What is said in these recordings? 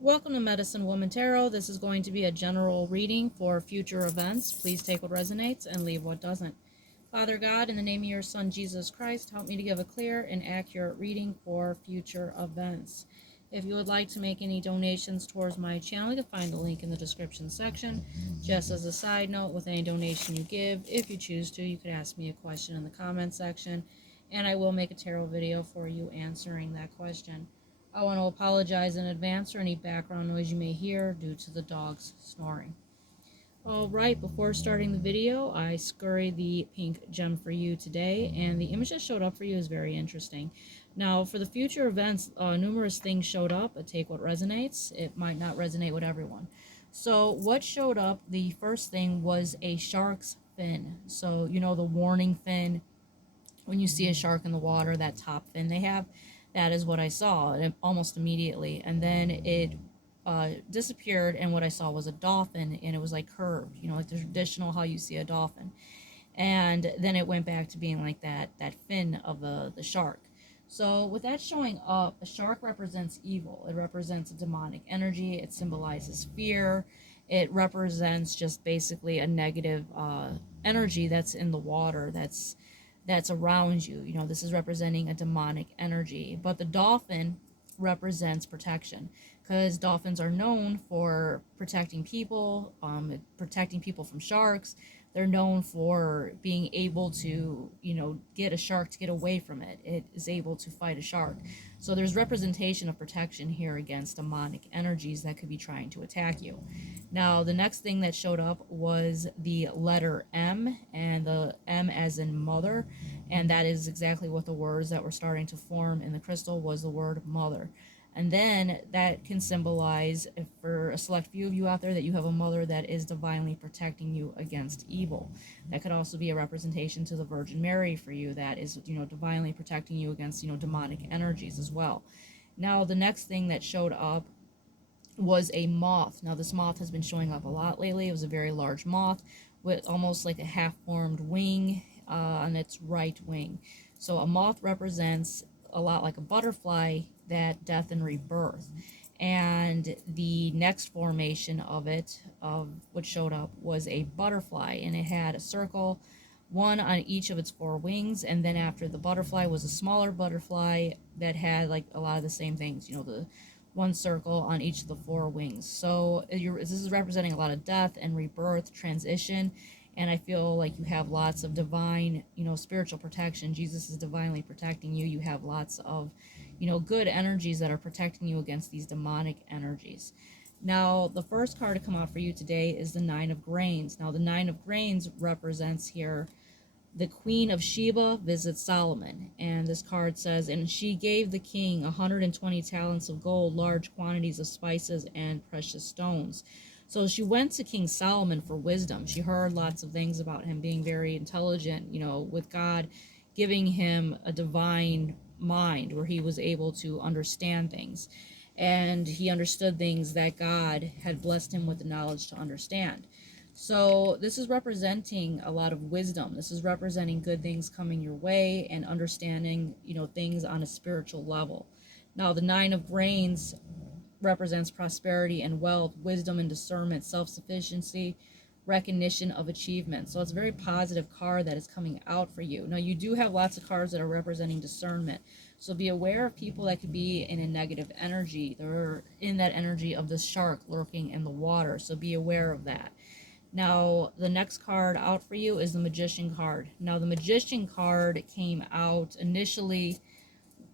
Welcome to Medicine Woman Tarot. This is going to be a general reading for future events. Please take what resonates and leave what doesn't. Father God, in the name of your Son, Jesus Christ, help me to give a clear and accurate reading for future events. If you would like to make any donations towards my channel, you can find the link in the description section. Just as a side note, with any donation you give, if you choose to, you could ask me a question in the comment section, and I will make a tarot video for you answering that question. I want to apologize in advance for any background noise you may hear due to the dogs snoring. Alright, before starting the video, I scurried the pink gem for you today, and the image that showed up for you is very interesting. Now, for the future events, numerous things showed up. Take what resonates. It might not resonate with everyone. So, what showed up, the first thing was a shark's fin. So, you know, the warning fin when you see a shark in the water, that top fin they have, that is what I saw almost immediately. And then it disappeared, and what I saw was a dolphin, and it was like curved, you know, like the traditional how you see a dolphin. And then it went back to being like that fin of the shark. So with that showing up, a shark represents evil. It represents a demonic energy. It symbolizes fear. It represents just basically a negative energy that's in the water, that's around you. You know, this is representing a demonic energy. But the dolphin represents protection, because dolphins are known for protecting people from sharks. They're known for being able to, you know, get a shark to get away from it. It is able to fight a shark. So there's representation of protection here against demonic energies that could be trying to attack you. Now, the next thing that showed up was the letter M, and the M as in mother, and that is exactly what the words that were starting to form in the crystal was the word mother. And then that can symbolize, for a select few of you out there, that you have a mother that is divinely protecting you against evil. That could also be a representation to the Virgin Mary for you, that is, you know, divinely protecting you against, you know, demonic energies as well. Now, the next thing that showed up was a moth. Now, this moth has been showing up a lot lately. It was a very large moth with almost like a half-formed wing on its right wing. So a moth represents a lot like a butterfly, that death and rebirth. And the next formation of it, of what showed up, was a butterfly, and it had a circle, one on each of its four wings, and then after the butterfly was a smaller butterfly that had like a lot of the same things, you know, the one circle on each of the four wings. So this is representing a lot of death and rebirth, transition, and I feel like you have lots of divine, you know, spiritual protection. Jesus is divinely protecting you. You have lots of, you know, good energies that are protecting you against these demonic energies. Now, the first card to come out for you today is the Nine of Grains. Now, the Nine of Grains represents here the Queen of Sheba visits Solomon. And this card says, and she gave the king 120 talents of gold, large quantities of spices, and precious stones. So she went to King Solomon for wisdom. She heard lots of things about him being very intelligent, you know, with God giving him a divine mind where he was able to understand things. And he understood things that God had blessed him with the knowledge to understand. So this is representing a lot of wisdom. This is representing good things coming your way and understanding, you know, things on a spiritual level. Now, the Nine of Reigns represents prosperity and wealth, wisdom and discernment, self-sufficiency, recognition of achievement. So it's a very positive card that is coming out for you. Now, you do have lots of cards that are representing discernment. So be aware of people that could be in a negative energy. They're in that energy of the shark lurking in the water. So be aware of that. Now, the next card out for you is the Magician card. Now, the Magician card came out initially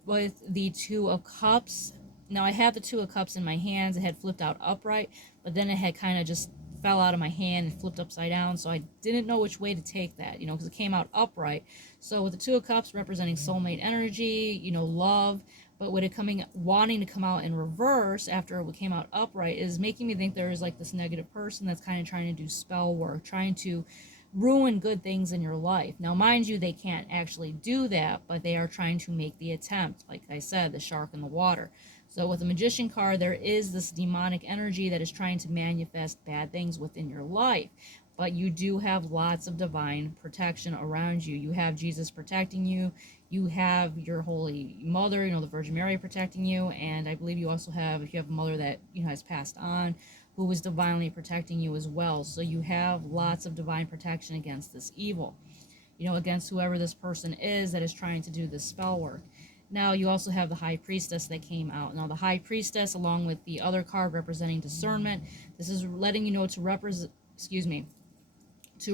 with the Two of Cups. Now, I had the Two of Cups in my hands. It had flipped out upright, but then it had kind of just fell out of my hand and flipped upside down, so I didn't know which way to take that, you know, because it came out upright. So with the Two of Cups representing soulmate energy, you know, love, but with it wanting to come out in reverse after it came out upright is making me think there is like this negative person that's kind of trying to do spell work, trying to ruin good things in your life. Now, mind you, they can't actually do that, but they are trying to make the attempt. Like I said, the shark in the water. So with the Magician card, there is this demonic energy that is trying to manifest bad things within your life. But you do have lots of divine protection around you. You have Jesus protecting you. You have your Holy Mother, the Virgin Mary protecting you, and I believe you also have, if you have a mother that, has passed on, who was divinely protecting you as well. So you have lots of divine protection against this evil, against whoever this person is that is trying to do this spell work. Now you also have the High Priestess that came out. Now the High Priestess, along with the other card representing discernment, this is letting you know to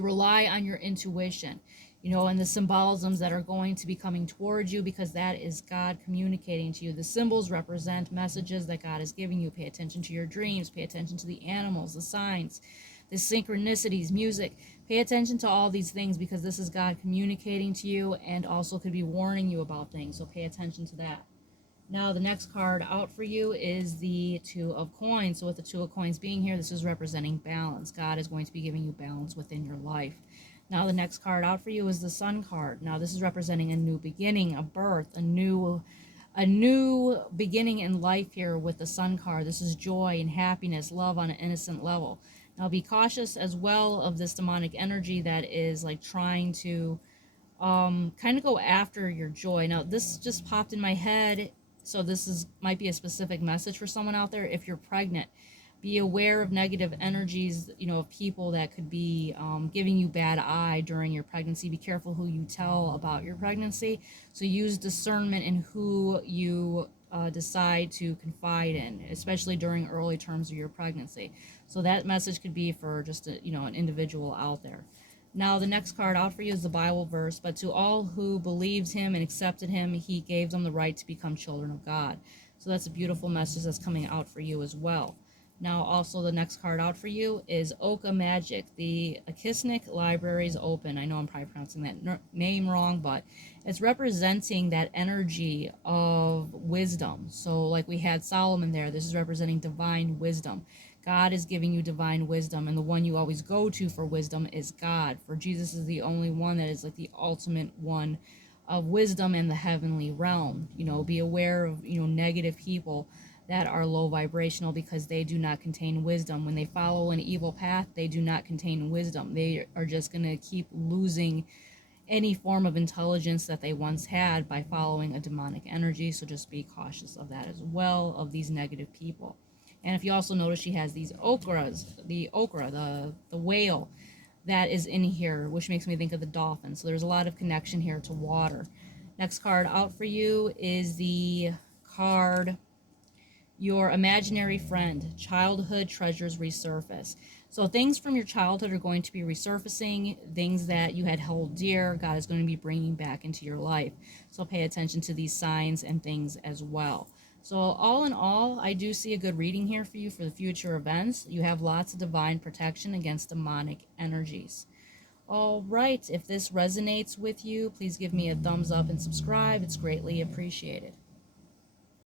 rely on your intuition, and the symbolisms that are going to be coming towards you, because that is God communicating to you. The symbols represent messages that God is giving you. Pay attention to your dreams, pay attention to the animals, the signs, the synchronicities, music. Pay attention to all these things, because this is God communicating to you and also could be warning you about things. So pay attention to that. Now the next card out for you is the Two of Coins. So with the Two of Coins being here, this is representing balance. God is going to be giving you balance within your life. Now the next card out for you is the Sun card. Now this is representing a new beginning, a birth, a new beginning in life here with the Sun card. This is joy and happiness, love on an innocent level. Now be cautious as well of this demonic energy that is like trying to kind of go after your joy. Now this just popped in my head, so this might be a specific message for someone out there. If you're pregnant, be aware of negative energies, of people that could be giving you bad eye during your pregnancy. Be careful who you tell about your pregnancy. So use discernment in who you decide to confide in, especially during early terms of your pregnancy. So that message could be for just an individual out there. Now the next card out for you is the Bible verse. But to all who believed him and accepted him, he gave them the right to become children of God. So that's a beautiful message that's coming out for you as well. Now also the next card out for you is Oka Magic. The Akisnik Library is open. I know I'm probably pronouncing that name wrong, but it's representing that energy of wisdom. So like we had Solomon there, this is representing divine wisdom. God is giving you divine wisdom, and the one you always go to for wisdom is God. For Jesus is the only one that is like the ultimate one of wisdom in the heavenly realm. Be aware of, negative people that are low vibrational, because they do not contain wisdom. When they follow an evil path, they do not contain wisdom. They are just going to keep losing any form of intelligence that they once had by following a demonic energy. So just be cautious of that as well, of these negative people. And if you also notice, she has these okras, the whale that is in here, which makes me think of the dolphin. So there's a lot of connection here to water. Next card out for you is the card, Your Imaginary Friend. Childhood treasures resurface. So things from your childhood are going to be resurfacing. Things that you had held dear, God is going to be bringing back into your life. So pay attention to these signs and things as well. So all in all, I do see a good reading here for you for the future events. You have lots of divine protection against demonic energies. All right, if this resonates with you, please give me a thumbs up and subscribe. It's greatly appreciated.